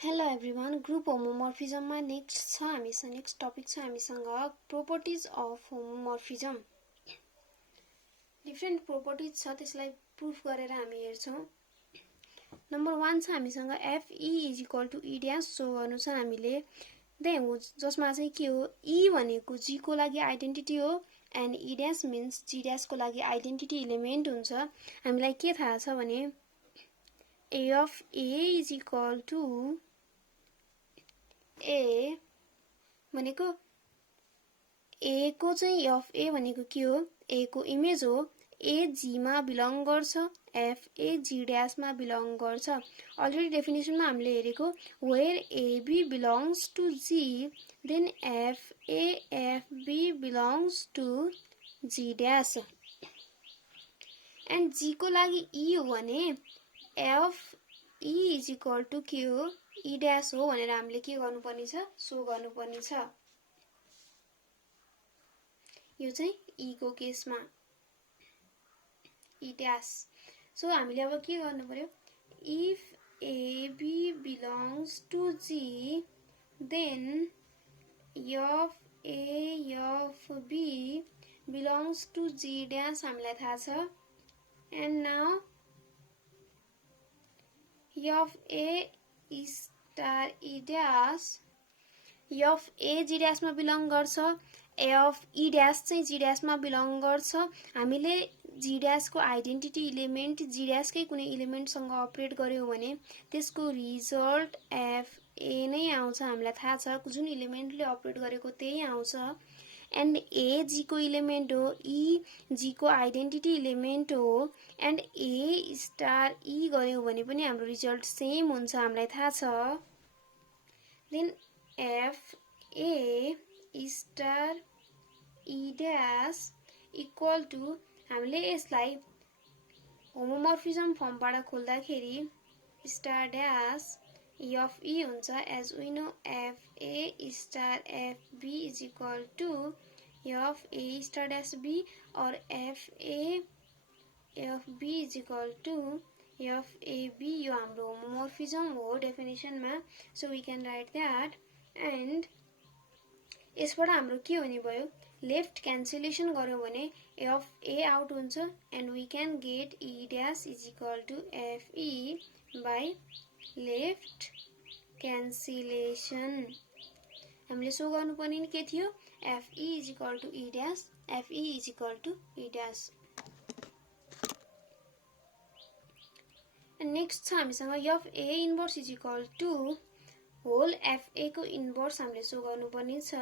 Hello everyone, group homomorphism मा next topic छ हामीसँग प्रोपर्टिज अफ होमोमर्फिजम। डिफ्रेन्ट प्रोपर्टिज छ, त्यसलाई प्रुफ गरेर हामी हेर्छौं। नम्बर 1 छ हामीसँग FE is equal to E dash show गर्नु छ हामीले। जसमा चाहिँ के हो, E भनेको G को लागि आइडेन्टिटी हो and E dash means G dash को लागि आइडेन्टिटी इलिमेन्ट हुन्छ। हामीलाई के थाहा छ भने A of A is equal to A भनेको A को चाहिँ F A भनेको के हो, A को इमेज हो। A G मा बिलोङ गर्छ, F A G ड्याश मा बिलोङ गर्छ। अलरेडी डेफिनेसनमा हामीले हेरेको where AB belongs to G then F A F B belongs to G dash and G को लागि E हो भने F E is equal to के हो, E ड्याश हो भनेर हामीले के गर्नुपर्ने छ, सो गर्नुपर्ने छ। यो चाहिँ E को केसमा E ड्याश। सो हामीले अब के गर्नु पर्यो, if AB belongs to G then F A F B belongs to G dash हामीलाई थाहा छ। And now F A star E dash, F A G dash मा बिलोङ गर्छ, F E ड्याश चाहिँ G ड्याश मा belong गर्छ। हामीले G dash को आइडेन्टिटी इलिमेन्ट G ड्याश कै कुनै इलिमेन्ट सँग अपरेट गर्यो भने त्यसको रिजल्ट F A नै आउँछ। हामीलाई थाहा छ जुन इलिमेन्टले अपरेट गरेको त्यही आउँछ। एन्ड A G को इलिमेन्ट हो, E G को आइडेन्टिटी इलिमेन्ट हो एन्ड A स्टार E गर्यो भने पनि हाम्रो रिजल्ट सेम हुन्छ, हामीलाई थाहा छ। Then F A star E dash equal to हामीले यसलाई होमोमर्फिजम फर्मबाट खोल्दाखेरि स्टार ड्याश F E हुन्छ। As we know F A star F B is equal to F A star dash B और F A F B is equal to F A B। यो हाम्रो homomorphism हो डेफिनेसनमा, so we can write that. And यसबाट हाम्रो के हुने भयो, लेफ्ट क्यान्सलेसन गर्यो भने F A आउट हुन्छ and we can get E dash is equal to F E by left cancellation. हामीले सो गर्नुपर्ने नि के थियो, F E is equal to E dash, F E is equal to E dash. Next छ हामीसँग F A inverse is equal to whole F A को inverse हामीले show गर्नुपर्ने छ।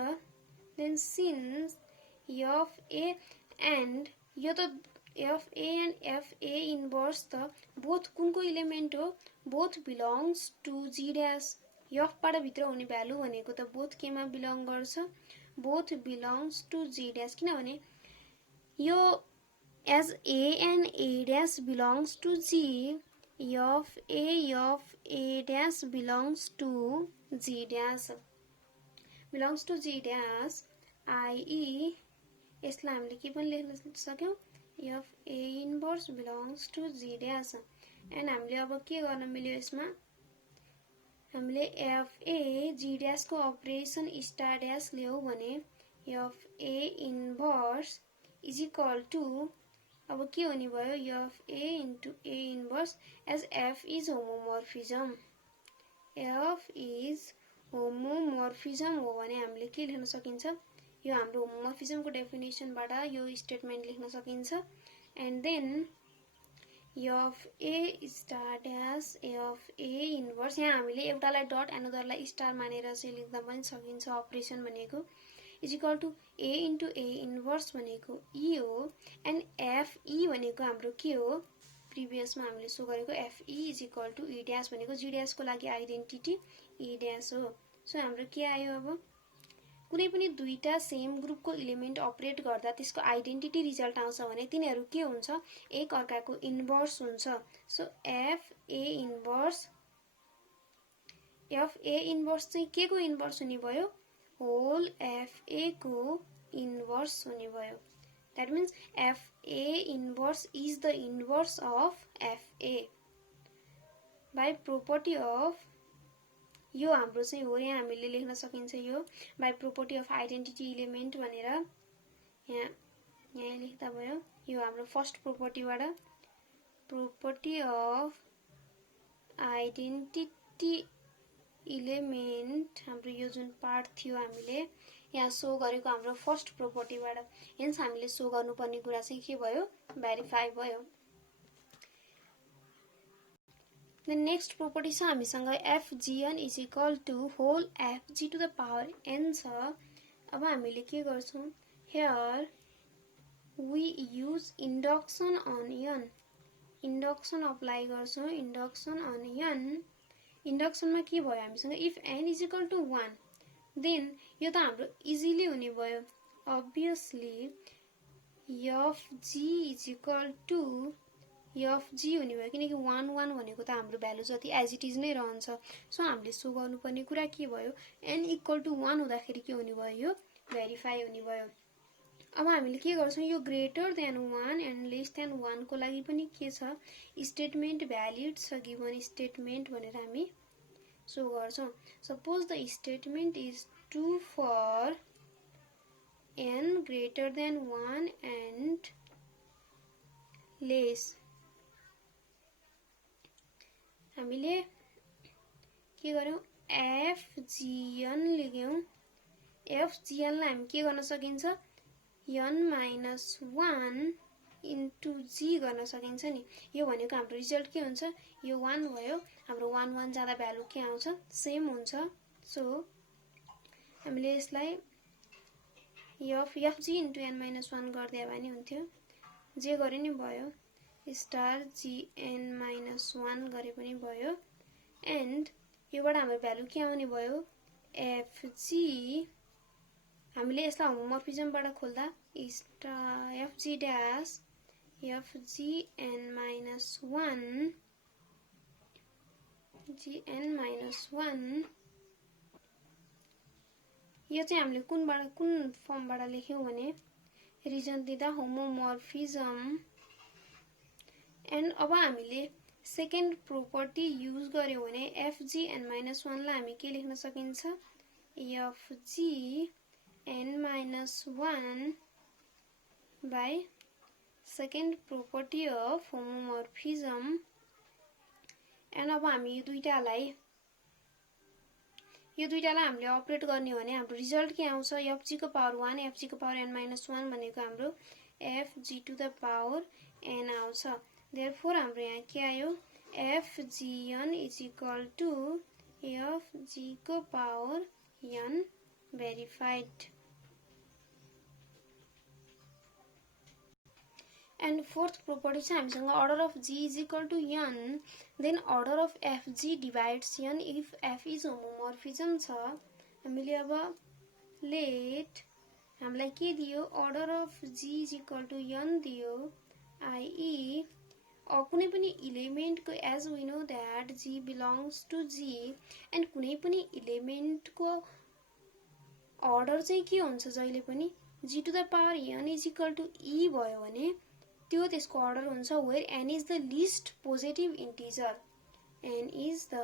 Then since F A and यो त F A and F A inverse त both कुनको इलिमेन्ट हो, both belongs to G dash. F बाट भित्र हुने भ्यालु भनेको त बोथ केमा बिलोङ गर्छ, both belongs to G dash. किनभने यो as A and A dash belongs to G, F A dash belongs to G dash, belongs to G dash i.e. यसलाई हामीले के पनि लेख्न सक्यौं, F A inverse belongs to G dash. And हामीले अब के गर्न मिल्यो, यसमा हामीले F A G ड्याश को अपरेसन स्टार ड्याश ल्याऊ भने F A inverse is equal to अब के हुने भयो, F A into A inverse as F is homomorphism. F is homomorphism हो भने हामीले के लेख्न सकिन्छ, यो हाम्रो होमोमर्फिजमको डेफिनेसनबाट यो स्टेटमेन्ट लेख्न सकिन्छ। And then F A star dash F A inverse, यहाँ हामीले एउटालाई डट एनदरलाई स्टार मानेर चाहिँ लेख्दा पनि सकिन्छ। अपरेसन भनेको is equal to A into A inverse भनेको E हो एन्ड F E भनेको हाम्रो के हो, प्रिभियसमा हामीले सो गरेको F E is equal to E dash भनेको G ड्याश को लागि आइडेन्टिटी E ड्याश हो। सो हाम्रो के आयो, अब कुनै पनि दुईटा सेम ग्रुपको इलिमेन्ट अपरेट गर्दा त्यसको आइडेन्टिटी रिजल्ट आउँछ भने तिनीहरू के हुन्छ, एक अर्काको इन्भर्स हुन्छ। So F A inverse, F A inverse चाहिँ के को इन्भर्स हुने भयो, होल F A को इन्भर्स हुने भयो। That means F A inverse is the inverse of F A by property of यो हाम्रो चाहिँ हो। यहाँ हामीले लेख्न सकिन्छ यो by property of identity element भनेर यहाँ लेख्दा भयो। यो हाम्रो फर्स्ट प्रोपर्टीबाट प्रोपर्टी अफ आइडेन्टिटी इलिमेन्ट हाम्रो यो जुन पार्ट थियो हामीले यहाँ सो गरेको हाम्रो फर्स्ट प्रोपर्टीबाट। हेन्स हामीले सो गर्नुपर्ने कुरा चाहिँ के भयो, भेरिफाई भयो। द नेक्स्ट प्रोपर्टी छ हामीसँग fgn is equal to whole fg to the power n छ। अब हामीले के गर्छौं, here we use induction on n, induction apply गर्छौं, इन्डक्सन अन n। इन्डक्सनमा के भयो हामीसँग, if n is equal to 1 then यो त हाम्रो इजिली हुने भयो। Obviously fg is equal to fg हुने भयो, किनकि 1 1 भनेको त हाम्रो भ्यालु जति एज इट इज नै रहन्छ। सो हामीले सो गर्नुपर्ने कुरा के भयो, n इक्वल टु 1 हुँदाखेरि के हुने भयो, यो भेरिफाई हुने भयो। अब हामीले के गर्छौं, यो greater than 1 and less than 1 को लागि पनि के छ, स्टेटमेन्ट भ्यालिड छ, गिभन स्टेटमेन्ट भनेर हामी सो गर्छौं। Suppose the statement is true for n greater than 1 and less. हामीले के गर्यौं, fgn लेख्यौं। fgn लाई हामी के गर्न सकिन्छ, n माइनस 1 इन्टु g गर्न सकिन्छ नि। यो भनेको हाम्रो रिजल्ट के हुन्छ, यो 1 भयो, हाम्रो 1 1 जाँदा भ्यालु के आउँछ, सेम हुन्छ। सो हामीले यसलाई fg इन्टु n माइनस 1 गर्दिया भने हुन्थ्यो, जे गरे नि भयो, स्टार gn माइनस 1 गरे पनि भयो। एन्ड योबाट हाम्रो भ्यालु के आउने भयो, fg। हामीले यसलाई होमोमर्फिजमबाट खोल्दा fg dash fgn minus 1 gn minus 1 यो चाहिँ हामीले कुन फर्मबाट लेख्यौं भने रिजन दिँदा होमोमर्फिजम। एन्ड अब हामीले सेकेन्ड प्रोपर्टी युज गर्यौं भने fgn माइनस 1 लाई हामी के लेख्न सकिन्छ, fgn minus 1 by second property of homomorphism. And अब हामी यो दुईटालाई हामीले अपरेट गर्ने हो भने हाम्रो रिजल्ट के आउँछ, fg को पावर 1 fg को पावर n माइनस 1 भनेको हाम्रो fg to the power n आउँछ। देयरफोर हाम्रो यहाँ के आयो, fgn is equal to fg को power n verified. And fourth property चाहिँ हामीसँग order of g is equal to n then order of fg divides n if f is homomorphism छ। हामीले अब लेट हामीलाई के दियो, order of g is equal to n दियो, i.e. कुनै पनि इलिमेन्टको as we know that g belongs to g and कुनै पनि इलिमेन्टको अर्डर चाहिँ के हुन्छ, जहिले पनि g to the power n is equal to e भयो भने त्यो त्यसको अर्डर हुन्छ where n is the least positive integer, n is the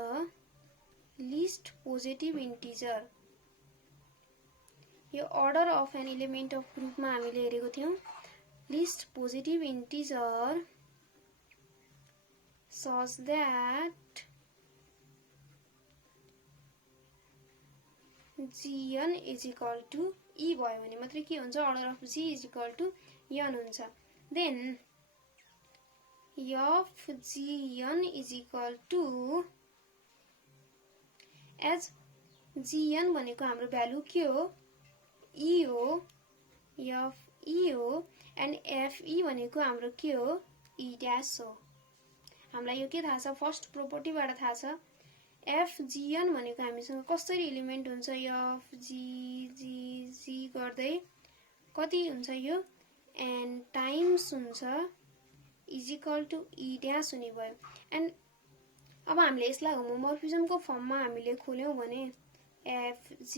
least positive integer. यो order of an element of ग्रुपमा हामीले हेरेको थियौं, least positive integer such that gn is equal to e भयो भने मात्रै के हुन्छ, order of g is equal to n हुन्छ। Then fgn is equal to as gn भनेको हाम्रो भ्यालु के हो, e हो, fe हो, एन्ड fe भनेको हाम्रो के हो, e ड्याश हो। हामीलाई यो के थाहा छ, फर्स्ट प्रोपर्टीबाट थाहा छ, fgn भनेको हामीसँग कसरी एलिमेन्ट हुन्छ, fg गर्दै कति हुन्छ, यो n टाइम्स हुन्छ, is equal to e dash हुने भयो। एन्ड अब हामीले यसलाई होमोमर्फिजमको फर्ममा हामीले खोल्यौं भने fg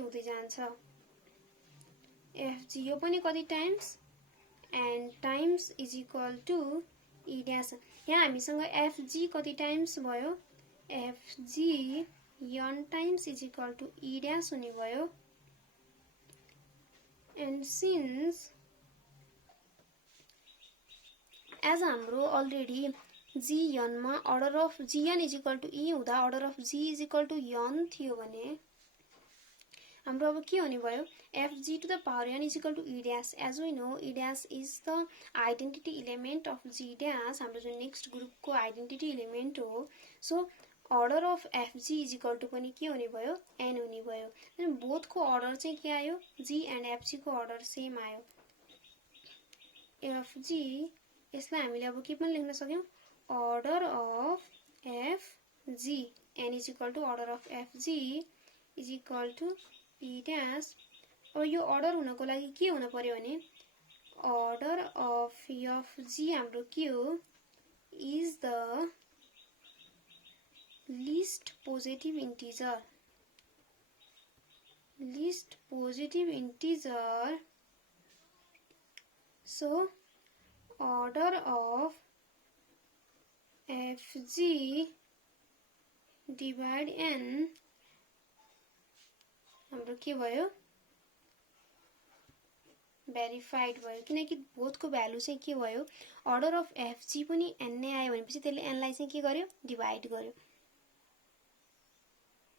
हुँदै जान्छ, fg यो पनि कति times, n times is equal to e dash. यहाँ हामीसँग एफजी कति टाइम्स भयो, F G n times is equal to E dash हुने भयो। एन्ड सिन्स एज हाम्रो अलरेडी gn मा order of gn is equal to E हुँदा order of g is equal to n थियो भने हाम्रो अब के हुने भयो, fg to the power n is equal to e dash. As we know, e dash is the identity element of g dash. हाम्रो जो नेक्स्ट ग्रुपको आइडेन्टिटी एलिमेन्ट हो। So order of fg is equal to पनि के हुने भयो, n हुने भयो। अनि बोथको अर्डर चाहिँ के आयो, g एन्ड fg को अर्डर सेम आयो। fg यसलाई हामीले अब के पनि लेख्न सक्यौं, order of fg n is equal to order of fg is equal to E dash. अब यो अर्डर हुनको लागि के हुन पर्यो भने अर्डर अफ एफजी हाम्रो के हो, is the least positive integer, least positive integer. So order of FG divide N हाम्रो के भयो, भेरिफाइड भयो। किनकि बोथको भ्यालु चाहिँ के भयो, अर्डर अफ एफजी पनि n नै आयो भनेपछि त्यसले n लाई चाहिँ के गर्यो, डिभाइड गर्यो।